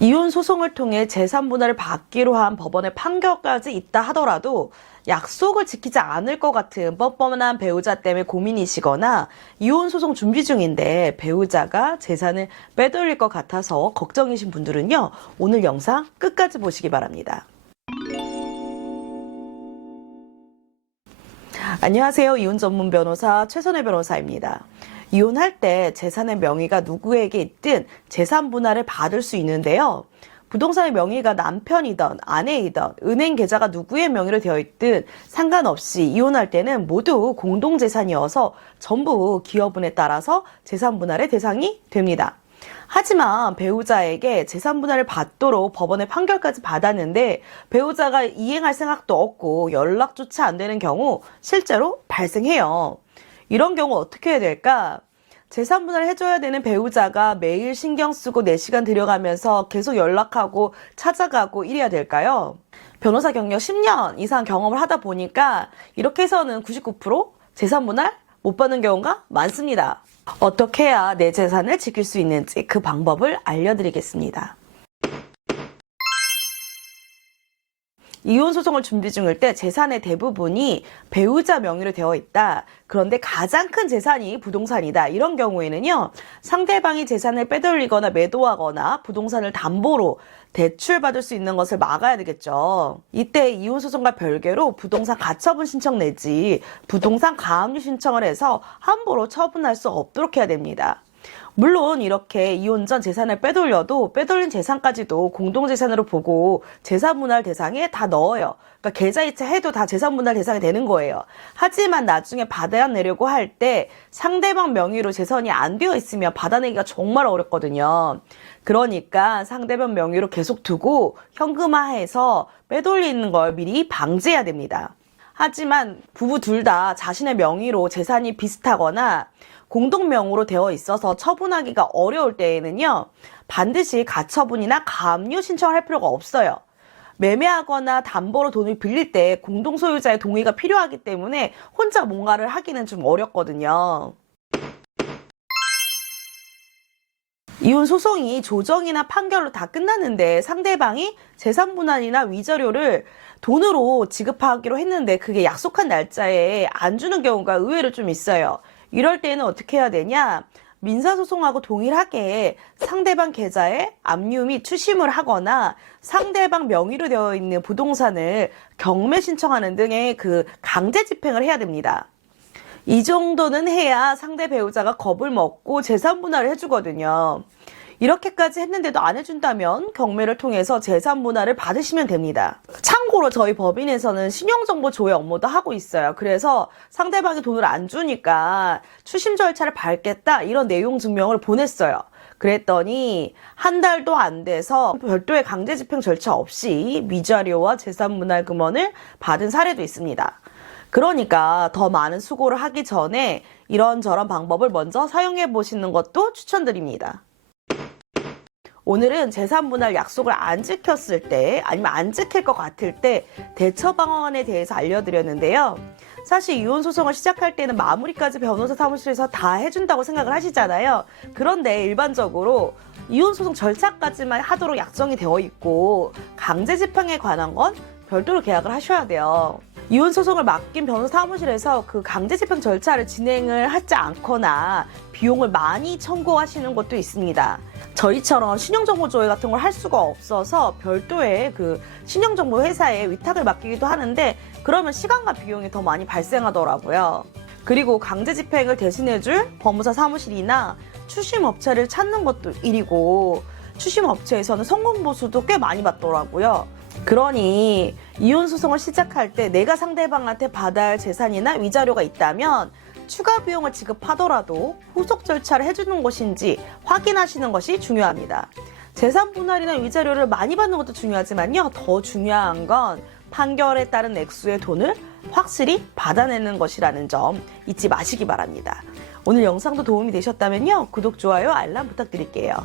이혼 소송을 통해 재산 분할을 받기로 한 법원의 판결까지 있다 하더라도 약속을 지키지 않을 것 같은 뻔뻔한 배우자 때문에 고민이시거나 이혼 소송 준비 중인데 배우자가 재산을 빼돌릴 것 같아서 걱정이신 분들은요, 오늘 영상 끝까지 보시기 바랍니다. 안녕하세요. 이혼 전문 변호사 최선혜 변호사입니다. 이혼할 때 재산의 명의가 누구에게 있든 재산 분할을 받을 수 있는데요. 부동산의 명의가 남편이든 아내이든 은행 계좌가 누구의 명의로 되어 있든 상관없이 이혼할 때는 모두 공동재산이어서 전부 기여분에 따라서 재산 분할의 대상이 됩니다. 하지만 배우자에게 재산 분할을 받도록 법원의 판결까지 받았는데 배우자가 이행할 생각도 없고 연락조차 안 되는 경우 실제로 발생해요. 이런 경우 어떻게 해야 될까? 재산 분할을 해줘야 되는 배우자가 매일 신경 쓰고 4시간 들여가면서 계속 연락하고 찾아가고 이래야 될까요? 변호사 경력 10년 이상 경험을 하다 보니까 이렇게 해서는 99% 재산 분할 못 받는 경우가 많습니다. 어떻게 해야 내 재산을 지킬 수 있는지 그 방법을 알려드리겠습니다. 이혼 소송을 준비 중일 때 재산의 대부분이 배우자 명의로 되어 있다. 그런데 가장 큰 재산이 부동산이다. 이런 경우에는요, 상대방이 재산을 빼돌리거나 매도하거나 부동산을 담보로 대출받을 수 있는 것을 막아야 되겠죠. 이때 이혼 소송과 별개로 부동산 가처분 신청 내지 부동산 가압류 신청을 해서 함부로 처분할 수 없도록 해야 됩니다. 물론 이렇게 이혼 전 재산을 빼돌려도 빼돌린 재산까지도 공동재산으로 보고 재산 분할 대상에 다 넣어요. 그러니까 계좌이체 해도 다 재산 분할 대상이 되는 거예요. 하지만 나중에 받아내려고 할 때 상대방 명의로 재산이 안 되어 있으면 받아내기가 정말 어렵거든요. 그러니까 상대방 명의로 계속 두고 현금화해서 빼돌리는 걸 미리 방지해야 됩니다. 하지만 부부 둘 다 자신의 명의로 재산이 비슷하거나 공동명의로 되어 있어서 처분하기가 어려울 때에는요, 반드시 가처분이나 가압류 신청을 할 필요가 없어요. 매매하거나 담보로 돈을 빌릴 때 공동소유자의 동의가 필요하기 때문에 혼자 뭔가를 하기는 좀 어렵거든요. 이혼 소송이 조정이나 판결로 다 끝났는데 상대방이 재산 분할이나 위자료를 돈으로 지급하기로 했는데 그게 약속한 날짜에 안 주는 경우가 의외로 좀 있어요. 이럴 때는 어떻게 해야 되냐? 민사소송하고 동일하게 상대방 계좌에 압류 및 추심을 하거나 상대방 명의로 되어 있는 부동산을 경매 신청하는 등의 그 강제 집행을 해야 됩니다. 이 정도는 해야 상대 배우자가 겁을 먹고 재산 분할을 해주거든요. 이렇게까지 했는데도 안 해준다면 경매를 통해서 재산 분할을 받으시면 됩니다. 참고로 저희 법인에서는 신용정보 조회 업무도 하고 있어요. 그래서 상대방이 돈을 안 주니까 추심 절차를 밟겠다 이런 내용 증명을 보냈어요. 그랬더니 한 달도 안 돼서 별도의 강제 집행 절차 없이 위자료와 재산 분할 금원을 받은 사례도 있습니다. 그러니까 더 많은 수고를 하기 전에 이런저런 방법을 먼저 사용해 보시는 것도 추천드립니다. 오늘은 재산 분할 약속을 안 지켰을 때 아니면 안 지킬 것 같을 때 대처 방안에 대해서 알려드렸는데요. 사실 이혼 소송을 시작할 때는 마무리까지 변호사 사무실에서 다 해준다고 생각을 하시잖아요. 그런데 일반적으로 이혼 소송 절차까지만 하도록 약정이 되어 있고 강제 집행에 관한 건 별도로 계약을 하셔야 돼요. 이혼 소송을 맡긴 변호사 사무실에서 그 강제 집행 절차를 진행을 하지 않거나 비용을 많이 청구하시는 것도 있습니다. 저희처럼 신용정보 조회 같은 걸 할 수가 없어서 별도의 그 신용정보 회사에 위탁을 맡기기도 하는데 그러면 시간과 비용이 더 많이 발생하더라고요. 그리고 강제 집행을 대신해줄 법무사 사무실이나 추심업체를 찾는 것도 일이고 추심업체에서는 성공보수도 꽤 많이 받더라고요. 그러니 이혼 소송을 시작할 때 내가 상대방한테 받아야 할 재산이나 위자료가 있다면 추가 비용을 지급하더라도 후속 절차를 해주는 것인지 확인하시는 것이 중요합니다. 재산 분할이나 위자료를 많이 받는 것도 중요하지만요, 더 중요한 건 판결에 따른 액수의 돈을 확실히 받아내는 것이라는 점 잊지 마시기 바랍니다. 오늘 영상도 도움이 되셨다면요, 구독, 좋아요, 알람 부탁드릴게요.